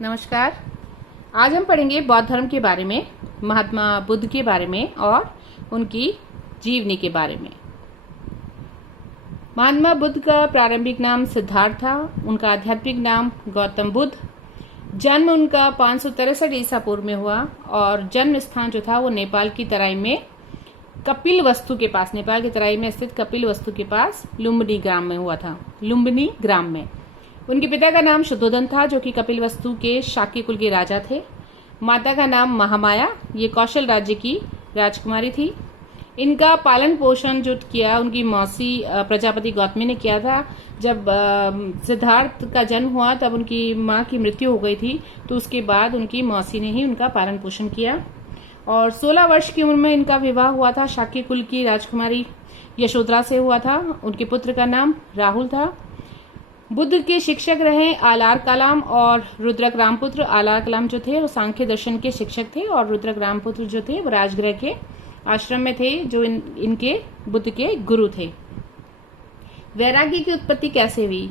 नमस्कार। आज हम पढ़ेंगे बौद्ध धर्म के बारे में, महात्मा बुद्ध के बारे में और उनकी जीवनी के बारे में। महात्मा बुद्ध का प्रारंभिक नाम सिद्धार्थ था। उनका आध्यात्मिक नाम गौतम बुद्ध। जन्म उनका 563 ईसा पूर्व में हुआ और जन्म स्थान जो था वो नेपाल की तराई में कपिलवस्तु के पास, नेपाल की तराई में स्थित कपिलवस्तु के पास लुम्बिनी ग्राम में हुआ था। लुम्बिनी ग्राम में उनके पिता का नाम शुद्धोधन था, जो कि कपिलवस्तु के शाक्य कुल के राजा थे। माता का नाम महामाया, ये कौशल राज्य की राजकुमारी थी। इनका पालन पोषण जो किया उनकी मौसी प्रजापति गौतमी ने किया था। जब सिद्धार्थ का जन्म हुआ तब उनकी माँ की मृत्यु हो गई थी, तो उसके बाद उनकी मौसी ने ही उनका पालन पोषण किया। और 16 वर्ष की उम्र में इनका विवाह हुआ था शाक्य कुल की राजकुमारी यशोधरा से हुआ था। उनके पुत्र का नाम राहुल था। बुद्ध के शिक्षक रहे आलार कलाम और रुद्रक रामपुत्र। आलार कलाम जो थे वो सांख्य दर्शन के शिक्षक थे और रुद्रक रामपुत्र जो थे वो राजगृह के आश्रम में थे, जो इनके बुद्ध के गुरु थे। वैराग्य की उत्पत्ति कैसे हुई?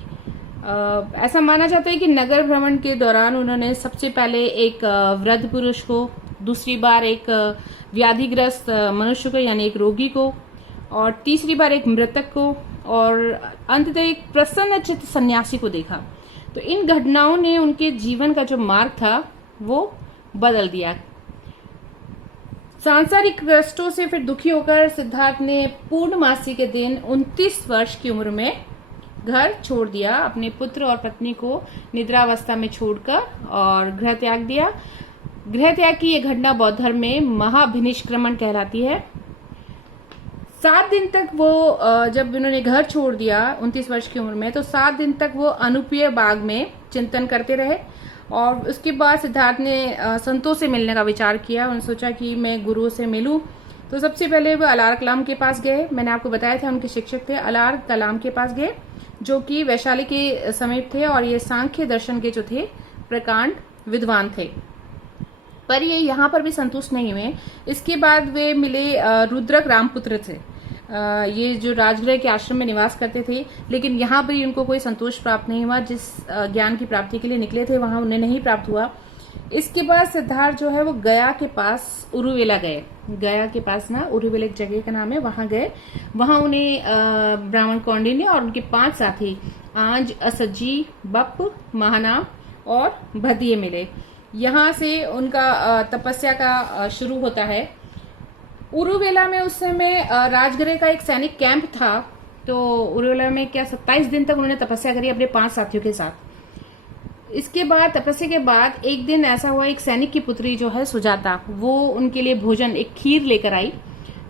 ऐसा माना जाता है कि नगर भ्रमण के दौरान उन्होंने सबसे पहले एक वृद्ध पुरुष को, दूसरी बार एक व्याधिग्रस्त मनुष्य को यानी एक रोगी को, और तीसरी बार एक मृतक को, और अंततः एक प्रसन्नचित्त सन्यासी को देखा। तो इन घटनाओं ने उनके जीवन का जो मार्ग था वो बदल दिया। सांसारिक कष्टों से फिर दुखी होकर सिद्धार्थ ने पूर्णमासी के दिन 29 वर्ष की उम्र में घर छोड़ दिया, अपने पुत्र और पत्नी को निद्रावस्था में छोड़कर, और गृह त्याग दिया। गृह त्याग की यह घटना बौद्ध धर्म में महाभिनिष्क्रमण कहलाती है। 7 दिन तक वो, जब इन्होंने घर छोड़ दिया 29 वर्ष की उम्र में, तो 7 दिन तक वो अनुपेय बाग में चिंतन करते रहे। और उसके बाद सिद्धार्थ ने संतों से मिलने का विचार किया। उन्होंने सोचा कि मैं गुरु से मिलूं। तो सबसे पहले वो अलार कलाम के पास गए। मैंने आपको बताया था उनके शिक्षक थे, अलार कलाम के पास गए, जो कि वैशाली के समीप थे, और ये सांख्य दर्शन के जो थे प्रकांड विद्वान थे। पर ये यहाँ पर भी संतुष्ट नहीं हुए। इसके बाद वे मिले रुद्रक रामपुत्र थे। ये जो राजगृह के आश्रम में निवास करते थे, लेकिन यहाँ पर उनको कोई संतोष प्राप्त नहीं हुआ। जिस ज्ञान की प्राप्ति के लिए निकले थे वहां उन्हें नहीं प्राप्त हुआ। इसके बाद सिद्धार्थ जो है वो गया के पास उरुवेला गए। गया के पास ना उरुवेला एक जगह का नाम है, वहां गए। वहां उन्हें ब्राह्मण कौंडिन्य और उनके 5 साथी आंज, असज्जी, बप, महानाम और भदिये मिले। यहाँ से उनका तपस्या का शुरू होता है। उरुवेला में उस समय राजगृह का एक सैनिक कैंप था। तो उरुवेला में क्या 27 दिन तक उन्होंने तपस्या करी अपने 5 साथियों के साथ। इसके बाद तपस्या के बाद एक दिन ऐसा हुआ, एक सैनिक की पुत्री जो है सुजाता, वो उनके लिए भोजन, एक खीर लेकर आई।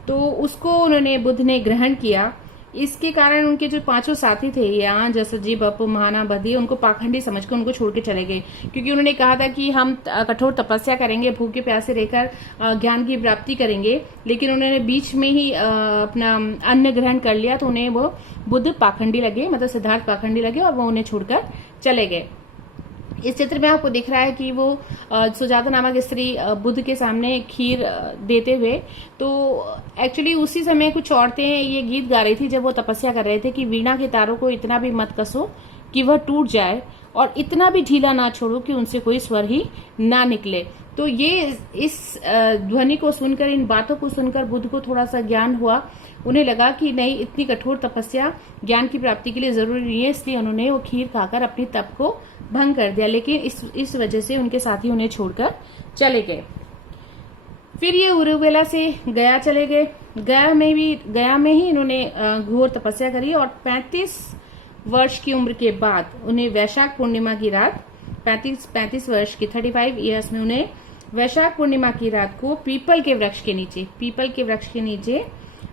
तो उसको उन्होंने, बुद्ध ने ग्रहण किया। इसके कारण उनके जो 5 साथी थे, यहाँ जसजी, बप्पू, महाना, बदी, उनको पाखंडी समझकर उनको छोड़ के चले गए, क्योंकि उन्होंने कहा था कि हम कठोर तपस्या करेंगे, भूखे प्यासे रहकर ज्ञान की प्राप्ति करेंगे। लेकिन उन्होंने बीच में ही अपना अन्न ग्रहण कर लिया, तो उन्हें वो बुद्ध पाखंडी लगे, मतलब सिद्धार्थ पाखंडी लगे, और वो उन्हें छोड़कर चले गए। इस चित्र में आपको दिख रहा है कि वो सुजाता नामक स्त्री बुद्ध के सामने खीर देते हुए, तो एक्चुअली उसी समय कुछ औरतें ये गीत गा रही थी जब वो तपस्या कर रहे थे कि वीणा के तारों को इतना भी मत कसो कि वह टूट जाए, और इतना भी ढीला ना छोड़ो कि उनसे कोई स्वर ही ना निकले। तो ये इस ध्वनि को सुनकर, इन बातों को सुनकर बुद्ध को थोड़ा सा ज्ञान हुआ। उन्हें लगा कि नहीं, इतनी कठोर तपस्या ज्ञान की प्राप्ति के लिए जरूरी नहीं है, इसलिए उन्होंने वो खीर खाकर अपनी तप को भंग कर दिया। लेकिन इस वजह से उनके साथी उन्हें छोड़कर चले गए। फिर ये उरुवेला से गया चले गए। गया में ही इन्होंने घोर तपस्या करी, और 35 वर्ष की उम्र के बाद उन्हें वैशाख पूर्णिमा की रात, 35 वर्ष की 35 ईयर्स में उन्हें वैशाख पूर्णिमा की रात को पीपल के वृक्ष के नीचे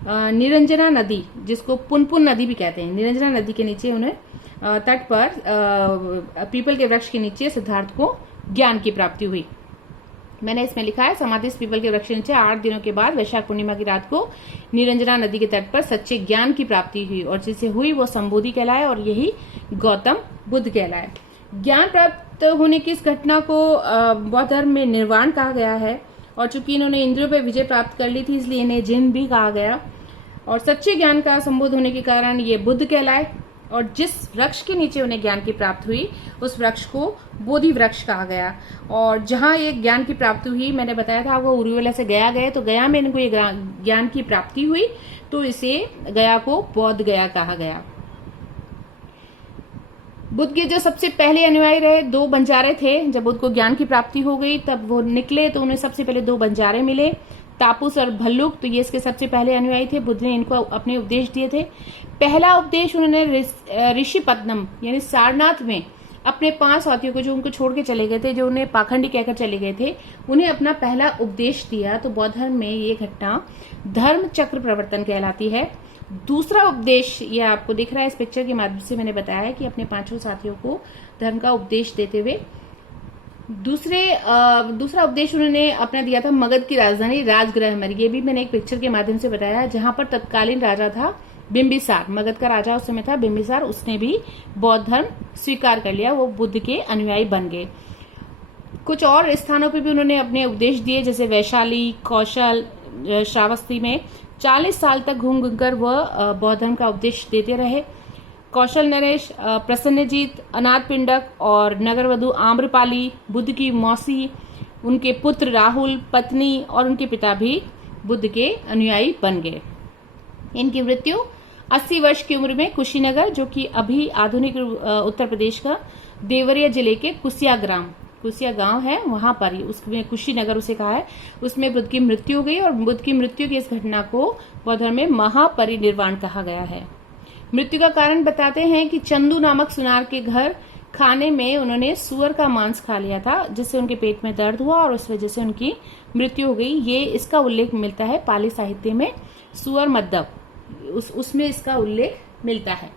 निरंजना नदी, जिसको पुनपुन नदी भी कहते हैं, निरंजना नदी के नीचे उन्हें तट पर पीपल के वृक्ष के नीचे सिद्धार्थ को ज्ञान की प्राप्ति हुई। मैंने इसमें लिखा है, समाधिस्थ पीपल के वृक्ष के नीचे 8 दिनों के बाद वैशाख पूर्णिमा की रात को निरंजना नदी के तट पर सच्चे ज्ञान की प्राप्ति हुई, और जिसे हुई वो संबोधि कहलाए, और यही गौतम बुद्ध कहलाए। ज्ञान प्राप्त होने की इस घटना को बौद्ध धर्म में निर्वाण कहा गया है, और चूंकि इन्होंने इंद्रियों पर विजय प्राप्त कर ली थी इसलिए इन्हें जिन भी कहा गया। और सच्चे ज्ञान का संबोध होने के कारण ये बुद्ध कहलाए। और जिस वृक्ष के नीचे उन्हें ज्ञान की प्राप्ति हुई उस वृक्ष को बोधि वृक्ष कहा गया। और जहां ये ज्ञान की प्राप्ति हुई, मैंने बताया था वो उर्मिला से गया गए, तो गया में इनको ये ज्ञान की प्राप्ति हुई, तो इसे गया को बौद्ध गया कहा गया। बुद्ध के जो सबसे पहले अनुयायी रहे 2 बंजारे थे। जब बुद्ध को ज्ञान की प्राप्ति हो गई तब वो निकले तो उन्हें सबसे पहले 2 बंजारे मिले, तापुस और भल्लुक। तो ये इसके सबसे पहले अनुयायी थे। बुद्ध ने इनको अपने उपदेश दिए थे। पहला उपदेश उन्होंने ऋषिपत्तनम यानी सारनाथ में अपने 5 साथियों को, जो उनको छोड़ के चले गए थे, जो उन्हें पाखंडी कहकर चले गए थे, उन्हें अपना पहला उपदेश दिया। तो बौद्ध धर्म में ये घटना धर्म चक्र प्रवर्तन कहलाती है। दूसरा उपदेश, ये आपको दिख रहा है इस पिक्चर के माध्यम से, मैंने बताया कि अपने 5 साथियों को धर्म का उपदेश देते हुए दूसरा उपदेश उन्होंने अपना दिया था मगध की राजधानी राजगृह में। ये भी मैंने एक पिक्चर के माध्यम से बताया, जहां पर तत्कालीन राजा था बिंबिसार, मगध का राजा उस समय था बिंबिसार। उसने भी बौद्ध धर्म स्वीकार कर लिया, वो बुद्ध के अनुयायी बन गए। कुछ और स्थानों पे भी उन्होंने अपने उपदेश दिए, जैसे वैशाली, कौशल, श्रावस्ती में 40 साल तक घूम घूम कर वह बौद्ध धर्म का उपदेश देते रहे। कौशल नरेश, प्रसन्नजीत, अनाथ पिंडक और नगरवधु आम्रपाली, बुद्ध की मौसी, उनके पुत्र राहुल, पत्नी और उनके पिता भी बुद्ध के अनुयायी बन गए। इनकी मृत्यु 80 वर्ष की उम्र में कुशीनगर, जो कि अभी आधुनिक उत्तर प्रदेश का देवरिया जिले के कुसिया गांव है, वहां पर ही उसमें कुशीनगर उसे कहा है, उसमें बुद्ध की मृत्यु हो गई। और बुद्ध की मृत्यु की इस घटना को बौद्ध धर्म में महापरिनिर्वाण कहा गया है। मृत्यु का कारण बताते हैं कि चंदू नामक सुनार के घर खाने में उन्होंने सुअर का मांस खा लिया था, जिससे उनके पेट में दर्द हुआ और उस वजह से उनकी मृत्यु हो गई। ये इसका उल्लेख मिलता है पाली साहित्य में, सुअर मद्दव, उसमें इसका उल्लेख मिलता है।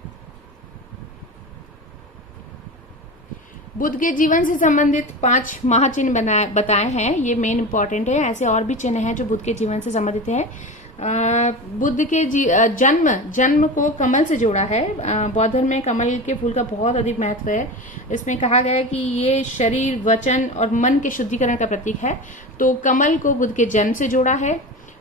बुद्ध के जीवन से संबंधित 5 महाचिन्ह बताए हैं, ये मेन इंपॉर्टेंट है। ऐसे और भी चिन्ह हैं जो बुद्ध के जीवन से संबंधित है। बुद्ध के जन्म को कमल से जोड़ा है। बौद्ध धर्म में कमल के फूल का बहुत अधिक महत्व है। इसमें कहा गया है कि ये शरीर, वचन और मन के शुद्धिकरण का प्रतीक है। तो कमल को बुद्ध के जन्म से जोड़ा है,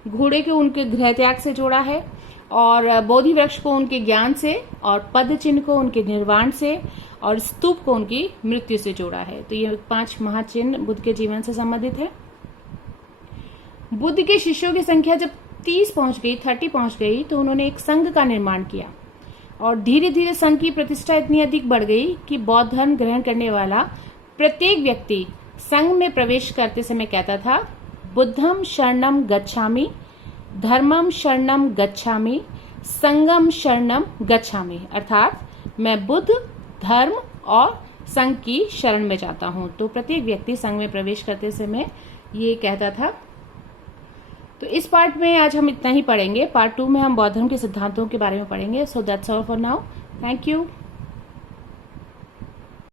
घोड़े को उनके गृह त्याग से जोड़ा है, और बोधि वृक्ष को उनके ज्ञान से, और पद चिन्ह को उनके निर्वाण से, और स्तूप को उनकी मृत्यु से जोड़ा है। तो ये 5 महाचिन्ह बुद्ध के जीवन से संबंधित है। बुद्ध के शिष्यों की संख्या जब 30 पहुंच गई तो उन्होंने एक संघ का निर्माण किया, और धीरे धीरे संघ की प्रतिष्ठा इतनी अधिक बढ़ गई कि बौद्ध धर्म ग्रहण करने वाला प्रत्येक व्यक्ति संघ में प्रवेश करते समय कहता था, बुद्धम शरणम गच्छामि, धर्मम शरणम गच्छामि, संगम शरणम गच्छामि। अर्थात मैं बुद्ध, धर्म और संघ की शरण में जाता हूं। तो प्रत्येक व्यक्ति संघ में प्रवेश करते समय ये कहता था। तो इस पार्ट में आज हम इतना ही पढ़ेंगे। पार्ट 2 में हम बौद्ध धर्म के सिद्धांतों के बारे में पढ़ेंगे। So that's all for now. Thank you.